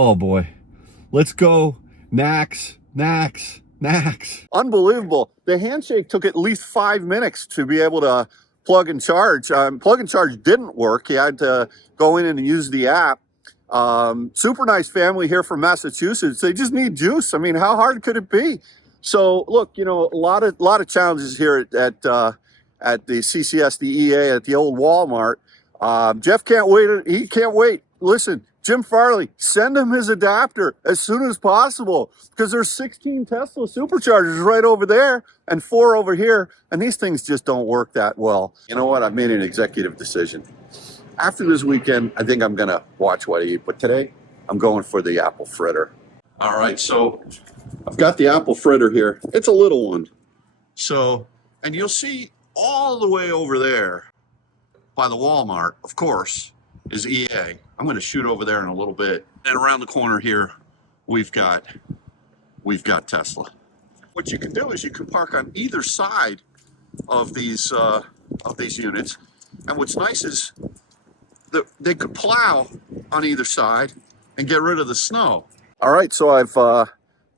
Oh boy. Let's go. NACS, NACS, NACS. Unbelievable. The handshake took at least 5 minutes to be able to plug and charge. Plug and charge didn't work. He had to go in and use the app. Super nice family here from Massachusetts. They just need juice. I mean, how hard could it be? So look, you know, a lot of challenges here at the CCS, the EA, at the old Walmart. Jeff can't wait. He can't wait. Listen, Jim Farley, send him his adapter as soon as possible, because there's 16 Tesla Superchargers right over there and 4 over here, and these things just don't work that well. You know what? I've made an executive decision. After this weekend, I think I'm gonna watch what I eat, but today I'm going for the apple fritter. All right, so I've got the apple fritter here. It's a little one. So, and you'll see all the way over there by the Walmart, of course, is EA. I'm going to shoot over there in a little bit. And around the corner here, we've got Tesla. What you can do is you can park on either side of these units. And what's nice is that they could plow on either side and get rid of the snow. All right, so I've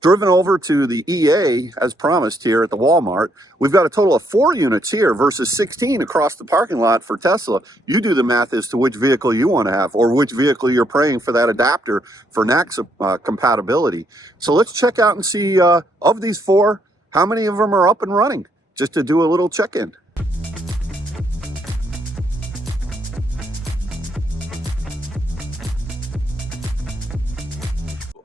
driven over to the EA as promised here at the Walmart. We've got a total of 4 units here versus 16 across the parking lot for Tesla. You do the math as to which vehicle you want to have, or which vehicle you're praying for that adapter for NACS compatibility. So let's check out and see of these 4, how many of them are up and running, just to do a little check-in.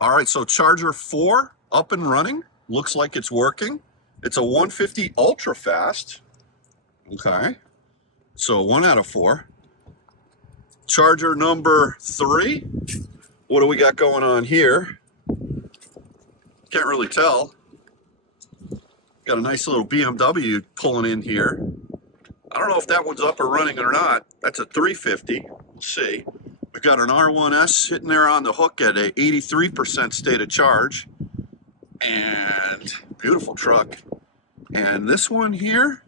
All right, so Charger 4 up and running. Looks like it's working. It's a 150 ultra fast. Okay, so 1 out of 4. Charger number 3. What do we got going on here? Can't really tell. Got a nice little BMW pulling in here. I don't know if that one's up or running or not. That's a 350. We'll see. We've got an R1S sitting there on the hook at a 83% state of charge. And beautiful truck. And this one here,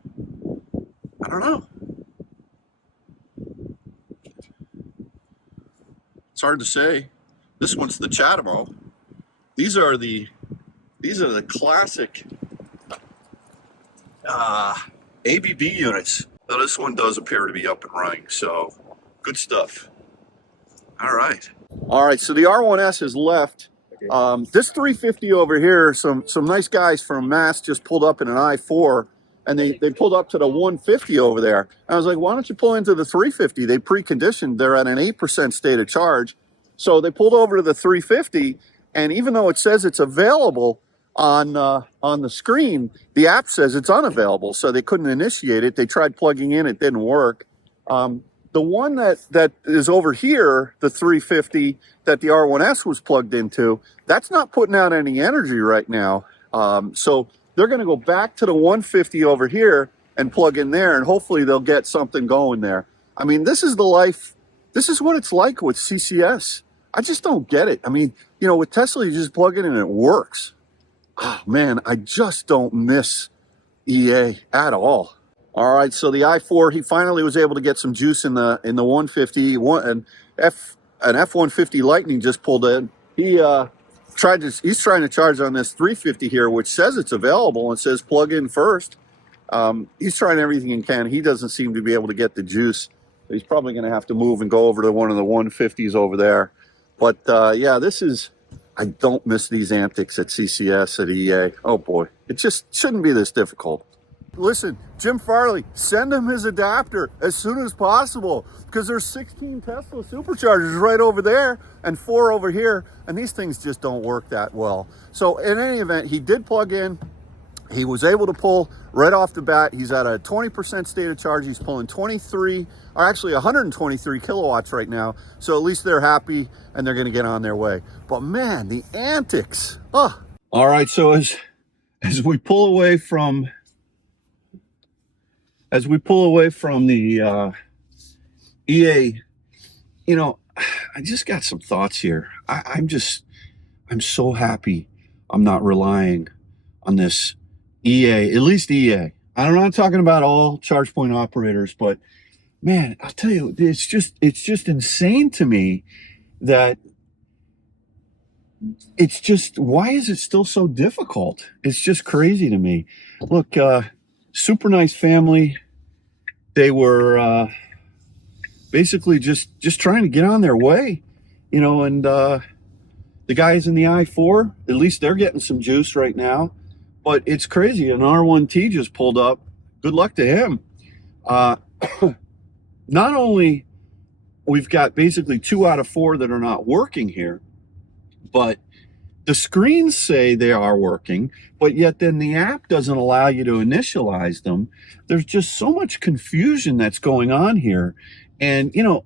I don't know. It's hard to say. This one's the Chatamo. These are the classic ABB units. Now this one does appear to be up and running, so good stuff. All right. All right, so the R1S has left. This 350 over here, some nice guys from Mass just pulled up in an I-4, and they pulled up to the 150 over there. And I was like, why don't you pull into the 350? They preconditioned, they're at an 8% state of charge. So they pulled over to the 350, and even though it says it's available on the screen, the app says it's unavailable, so they couldn't initiate it. They tried plugging in, it didn't work. The one that is over here, the 350 that the R1S was plugged into, that's not putting out any energy right now. So they're going to go back to the 150 over here and plug in there, and hopefully they'll get something going there. I mean, this is the life. This is what it's like with CCS. I just don't get it. I mean, you know, with Tesla, you just plug it in and it works. Oh, man, I just don't miss EA at all. All right, so the i4, he finally was able to get some juice in the 150. An F-150 Lightning just pulled in. He's trying to charge on this 350 here, which says it's available and says plug in first. He's trying everything he can. He doesn't seem to be able to get the juice. He's probably going to have to move and go over to one of the 150s over there. But yeah, I don't miss these antics at CCS, at EA. Oh boy, it just shouldn't be this difficult. Listen, Jim Farley, send him his adapter as soon as possible, because there's 16 Tesla Superchargers right over there and 4 over here, and these things just don't work that well. So in any event, he did plug in. He was able to pull right off the bat. He's at a 20% state of charge. He's pulling 123 kilowatts right now. So at least they're happy and they're going to get on their way. But man, the antics. Oh. All right, so as we pull away from the EA, you know, I just got some thoughts here. I'm so happy I'm not relying on this EA, at least EA. I'm not talking about all charge point operators, but man, I'll tell you, it's just insane to me that it's just, why is it still so difficult? It's just crazy to me. Look, super nice family. They were basically just trying to get on their way, you know, and the guys in the I-4, at least they're getting some juice right now. But it's crazy. An R1T just pulled up. Good luck to him. Not only we've got basically 2 out of 4 that are not working here, but the screens say they are working, but yet then the app doesn't allow you to initialize them. There's just so much confusion that's going on here. And, you know,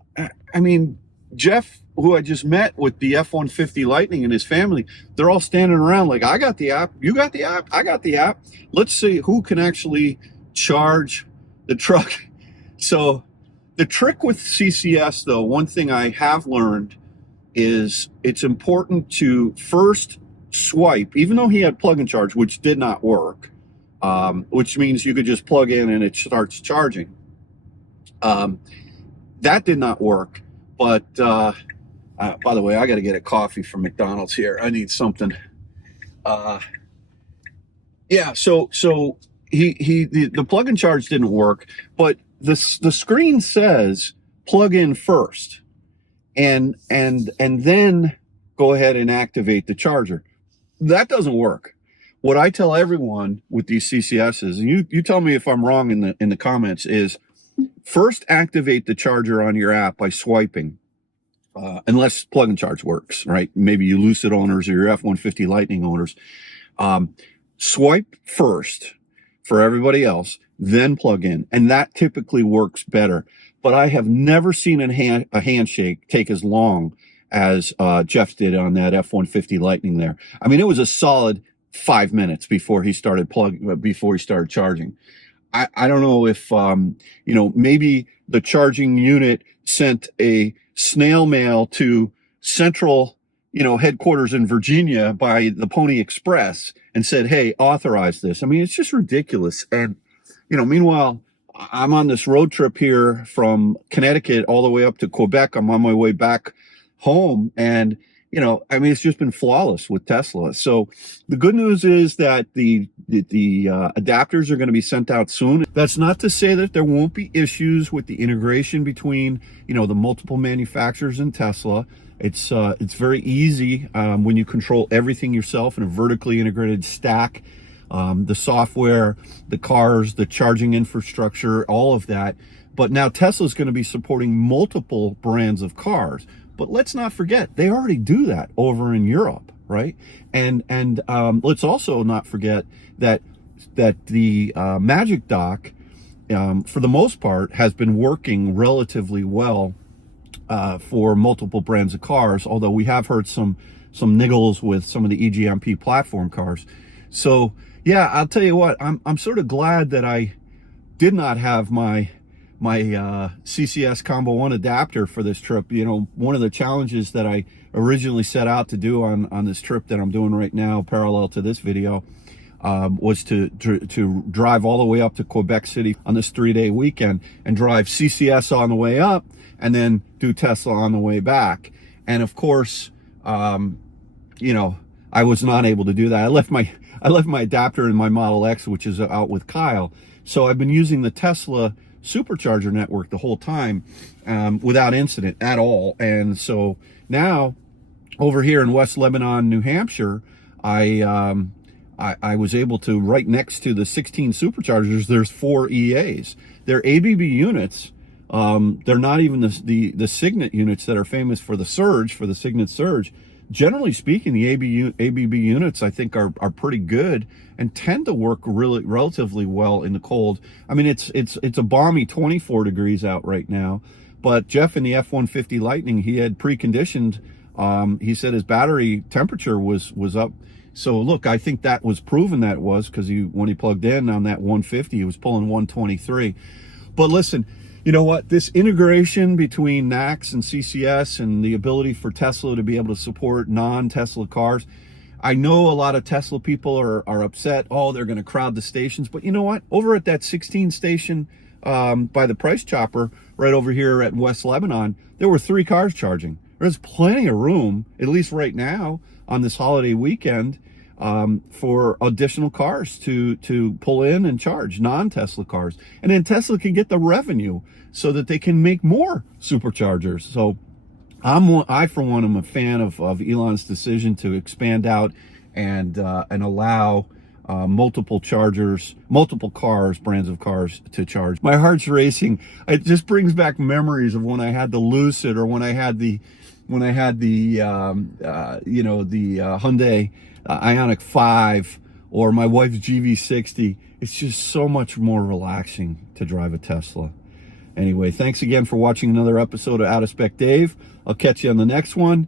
I mean, Jeff, who I just met with the F-150 Lightning and his family, they're all standing around like, I got the app, you got the app, I got the app. Let's see who can actually charge the truck. So the trick with CCS, though, one thing I have learned is it's important to first swipe, even though he had plug and charge, which did not work, which means you could just plug in and it starts charging. That did not work. But by the way, I got to get a coffee from McDonald's here. I need something. Yeah, so the plug and charge didn't work, but the screen says plug in first. And then go ahead and activate the charger. That doesn't work. What I tell everyone with these CCSs, and you tell me if I'm wrong in the comments, is first activate the charger on your app by swiping, unless plug and charge works, right? Maybe you Lucid owners or your F-150 Lightning owners. Swipe first for everybody else, then plug in, and that typically works better. But I have never seen a handshake take as long as Jeff did on that F-150 Lightning there. I mean, it was a solid 5 minutes before he started charging. I don't know if, you know, maybe the charging unit sent a snail mail to central, you know, headquarters in Virginia by the Pony Express and said, hey, authorize this. I mean, it's just ridiculous. And, you know, meanwhile, I'm on this road trip here from Connecticut all the way up to Quebec. I'm on my way back home. And, you know, I mean, it's just been flawless with Tesla. So the good news is that the adapters are going to be sent out soon. That's not to say that there won't be issues with the integration between, you know, the multiple manufacturers and Tesla. It's very easy when you control everything yourself in a vertically integrated stack. The software, the cars, the charging infrastructure, all of that. But now Tesla's going to be supporting multiple brands of cars. But let's not forget, they already do that over in Europe, right? And let's also not forget that the Magic Dock, for the most part, has been working relatively well for multiple brands of cars. Although we have heard some niggles with some of the EGMP platform cars. So yeah, I'll tell you what, I'm sort of glad that I did not have my CCS Combo 1 adapter for this trip. You know, one of the challenges that I originally set out to do on this trip that I'm doing right now, parallel to this video, was to drive all the way up to Quebec City on this 3-day weekend and drive CCS on the way up and then do Tesla on the way back. And of course, you know, I was not able to do that. I left my adapter in my Model X, which is out with Kyle. So I've been using the Tesla Supercharger network the whole time without incident at all. And so now over here in West Lebanon, New Hampshire, I was able to, right next to the 16 Superchargers, there's 4 EAs. They're ABB units. They're not even the Signet units that are famous for the Surge, for the Signet Surge. Generally speaking, the ABB units, I think, are pretty good and tend to work relatively well in the cold. I mean, it's a balmy 24 degrees out right now, but Jeff in the F-150 Lightning, he had preconditioned. He said his battery temperature was up. So look, I think that was proven that was, because when he plugged in on that 150, he was pulling 123. But listen, you know what? This integration between NACS and CCS and the ability for Tesla to be able to support non-Tesla cars, I know a lot of Tesla people are upset. Oh, they're going to crowd the stations. But you know what? Over at that 16 station by the Price Chopper right over here at West Lebanon, there were 3 cars charging. there's plenty of room, at least right now on this holiday weekend, for additional cars to pull in and charge, non-Tesla cars. And then Tesla can get the revenue so that they can make more superchargers. So I for one am a fan of Elon's decision to expand out and allow multiple chargers, multiple cars, brands of cars to charge. My heart's racing. It just brings back memories of when I had the Lucid, or when I had the Hyundai Ioniq 5, or my wife's GV60. It's just so much more relaxing to drive a Tesla. Anyway, thanks again for watching another episode of Out of Spec Dave. I'll catch you on the next one.